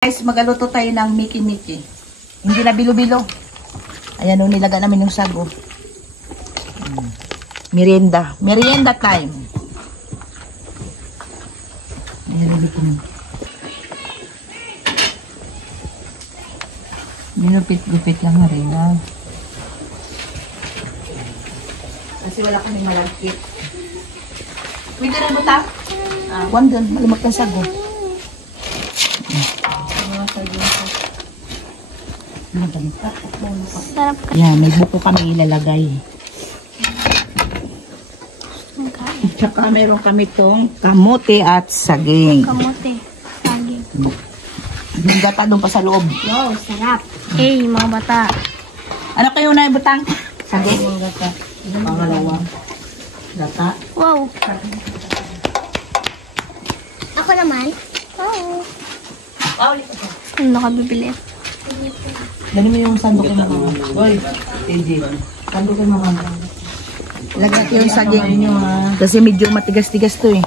Guys, magaluto tayo ng miki-miki. Hindi na bilo-bilo. Ayan o, nilaga namin yung sago. Merienda. Merienda time. Ayan, dito na. Minupit-gupit lang na rin. Kasi wala kami malagkit. Pwede rin mo ta? Wanda, malumak ng sago. Sarap ka. Yan, may buko kami ilalagay. At saka meron kami itong kamote at saging. Kamote. Saging. Yung gata doon pa sa loob. Wow, sarap. Hey, mga bata. Ano kayo na ibutang? Saging? Gata. Pangalawa. Gata. Wow. Ako naman. Wow. Ano ka bibili? Dali mo yung sandok ng mga. Hoy, TJ. Sandok ng mga. Lagyan ko yung saging. Kasi medyo matigas-tigas to eh.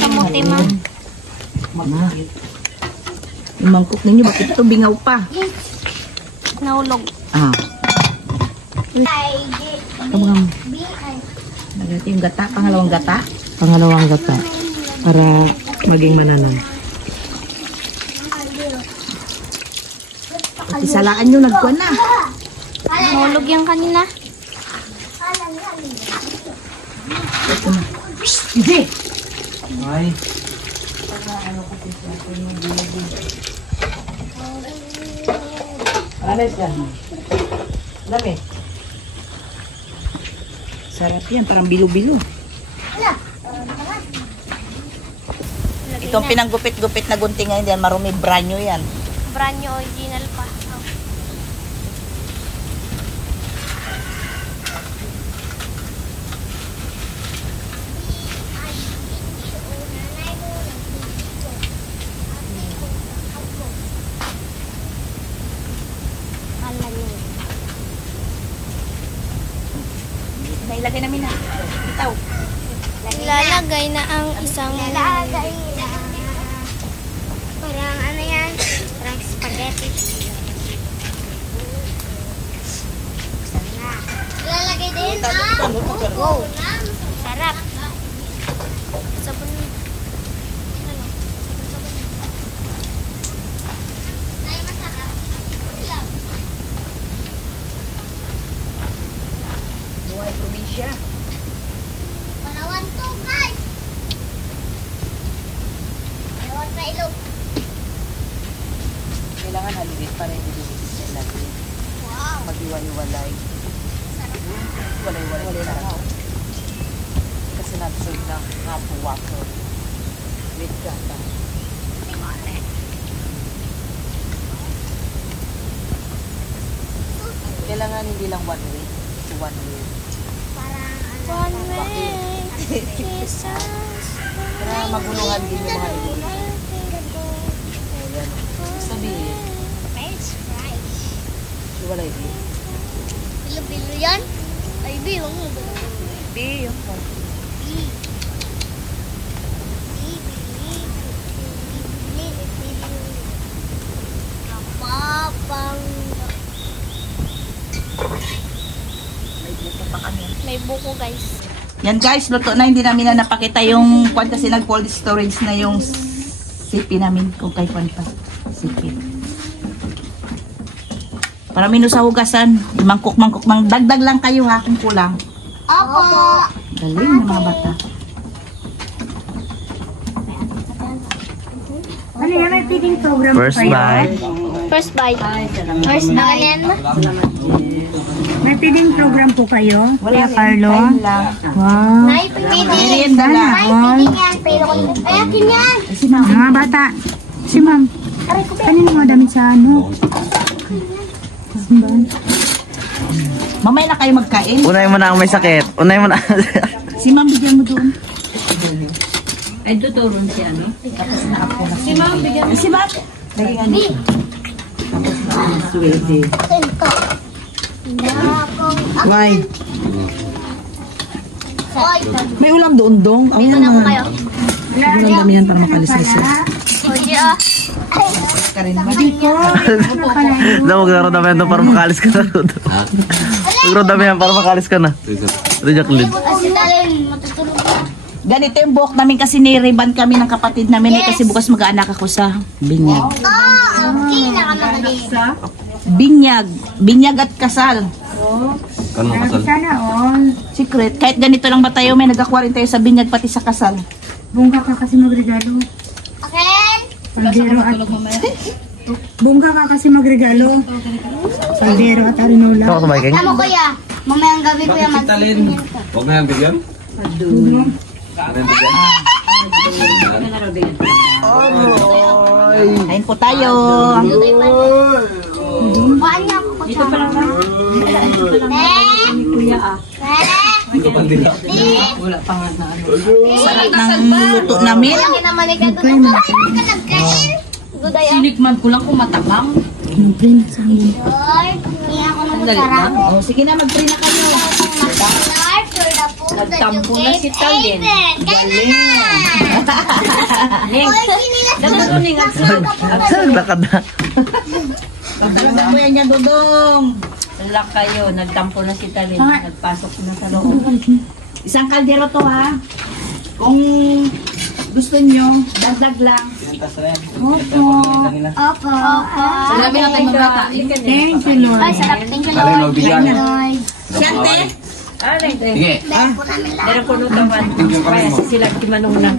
Kamote, ma. Yung mangkok ninyo, bakit ito bingaw pa? Naulog. Ah. Ito mga. Lagyan yung gata, pangalawang gata. Pangalawang gata para maging mananan. Isalaan nyo, nagkuhan na. Naulog yan kanina. Hindi. Ay. Alas ka. Dami. Sarap yan, parang bilo-bilo. Itong pinanggupit-gupit na gunting ngayon yan, marumi branyo yan. Brand new original pa. Oh. Nailagay namin na. Itaw. Ilalagay na ang isang... Ilalagay na. Parang ano yan? Parang spaghetti. Ilalagay din ang... Wow. Sarap. Sabon. Ano? Ay, masarap. Buhay probinsya. Palawan to, guys. Palawan sa ilog. Kailangan haligit para hindi lumipit sa ilagay. Wow. Mag-iwalay-walay. Walay-walay na. Kasi nag-serve ng hot water with gata. Kailangan hindi lang one way. One way. Parang ano. One way. Jesus. Kaya maguluhan din yung mga ilog. Ayan. Sabihin, French fries. iwalay din. Bilo-bilo yan? Ay, biwang mo. Di, yung Kapapang. may buko pa kami. May buko, guys. Yan guys, luto na. Hindi namin na napakita yung kwan kasi nag-cold storage na yung sipi namin. Kung kay kwan pa. Sipi. Para minu sa hugasan. Mangkok-mangkok. Dagdag lang kayo ha kung kulang. Opo. Galing ng mga bata. Ano yan, may feeding program First kayo? bite. First bite. First bite. May feeding program po kayo? Wala Carlo? time lang. Wow. May pwede. Merienda lang. May pwede yan. Pero ay, akin yan. Si ma'am. Mga bata. Si ma'am. Kanino mga damit sa ano? Simbahan. Mamaya na kayo magkain. Unay mo na ang may sakit. Unay mo na. Si ma'am, bigyan mo doon. Ay, tuturon si ano? Tapos na ako na. Si ma'am, bigyan mo. Si ma'am. Lagi nga niya. Tapos na ako na. Swede. Ito. Why? Oy. May ulam doon dong. Dito na po kayo. Siguro ang damihan para makalis-lis yan. Hindi ah. Huwag na damihan para makalis ka na. Huwag na damihan para makalis ka na. Jacqueline. Kasi talin, matutulog na. Ganito yung buhok namin kasi niriban kami ng kapatid namin kasi bukas mag-aanak ako sa binyag. Ang pinakamagaling. Binyag at kasal. Kano kasal? Sana all. Secret. Kahit ganito lang ba tayo, may nag-aquarium tayo sa binyag pati sa kasal. Bungga ka kasi magregalo. Okay? Saldero at... Bungga ka kasi magregalo. Saldero at arinola. Ako kumain kayo? Tama kuya. Mamayang gabi kuya Talin. Huwag na yung bigyan. Kain po tayo. Kuhaan niya ako. Dito pa lang. Kuya ah. Wala pa nga na ano. Sarap ng luto namin. Laki naman ay gano'n. Ka nagkain. Guday ah. Sinikman ko lang kung matabang. Lord, hindi ako nagusarap. Oh, sige na, mag-pray na kayo. Lord, for the food that you gave. Amen. Kailan na? Oy, sinilas na. Saan lakad na? Pagdalaman mo yan niya, Dudong. Wala kayo, nagtampo na si Talin, nagpasok na sa loob. Isang kaldero to ha. Kung gusto nyo, dagdag lang. Opo. Salamin natin maglata. Thank you, Lord. Ay, sarap. Thank you, Talin, Lord. huwag bigyan. Siyante, Sige. Dahil po namin lahat. Meron ko lutawan, kaya si sila kimanong na.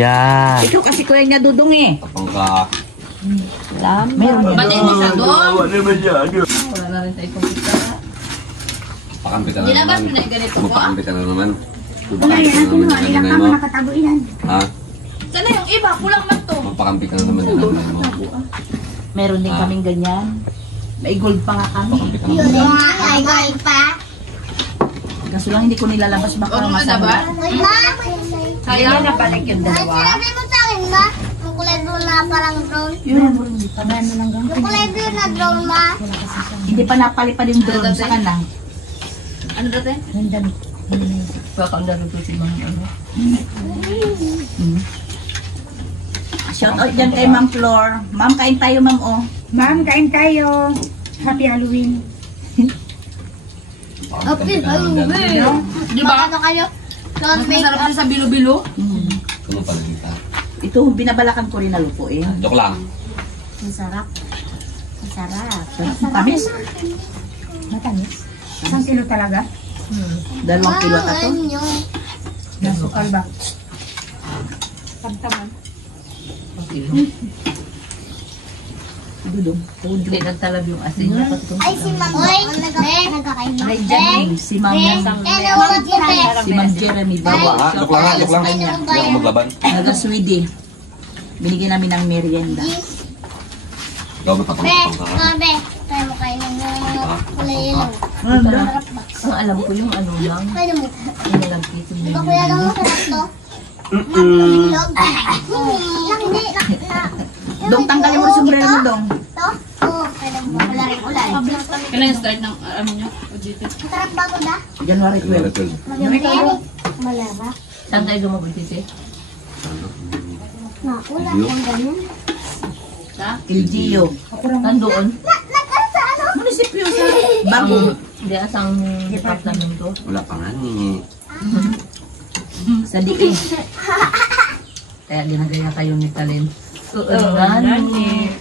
Yan. ikaw kasi kuya niya, Dudong eh. Pangka. Meron yan. Batay mo siya, Dudong. Wala na rin tayo kumpita. Pakampi ka na naman. Pakampi ka na naman. Wala yan, natin mo. Ilang ka mo nakatago ilan. Ha? Sana yung iba, kulang man to. Pakampi ka na naman yan. Meron din kaming ganyan. May gold pa nga kami. Pakampi ka na naman. Ay, gold pa. Kaso lang hindi ko nilalabas baka masama. Uy, ma. Kaya na balik yung Ay, dalawa. sinabi mo sa akin, ma. Ang kulay blue na parang drone. Yun. Ang kulay blue na drone, ma. Hindi pa napalipad yung drone sa kanang. Ano dati? Baka ang dalo to si mga ano. Shout out dyan kay Ma'am Flor. Ma'am, kain tayo, Ma'am, oh. Ma'am, kain tayo. Happy Halloween. Pakampi ka na naman dyan. Di ba? Ano kayo? Don't make up. sa bilo-bilo. Ano pala dito? Ito, binabalakan ko rin na lupo eh. Joke lang. Ang sarap. Ang sarap. Tamis. Matamis. Isang kilo talaga. 2 kilo ata to. Yung Nasukal ba? Dudong. Hindi nagtalab yung asin niya. ay, si Ma'am. Oy, nagkakain mo. Si Ma'am, si Ma'am Jeremy. Joke lang ha? Joke lang ha? Joke lang. Ay, Hindi ako maglaban. Naga-Swede. Binigyan namin ng merienda. Ikaw may pakampi Be, ka ha? be. Tayo mo kayo ng kulay ilaw. Ang alam ko yung ano lang, Kaya mo. inalagkit yung Diba kuya lang masarap to? Log. Hindi. Dong, tanggalin mo rin sombrero mo, Dong. To? Oo. Kaya mo. Wala rin kulay. Kailan start ng ano nyo? Masarap ba ko da? January 12. Miracle. Magyamay. Malaba. Saan tayo gumabultisi? Wala kang ganyan. LGU. Nandoon? Nag-asa ano? Munisipyo sa Bago. Hindi, asang departamento. Wala pa nga ni. Sa DE. Kaya ginagaya kayo ni Talin. Oo, nani.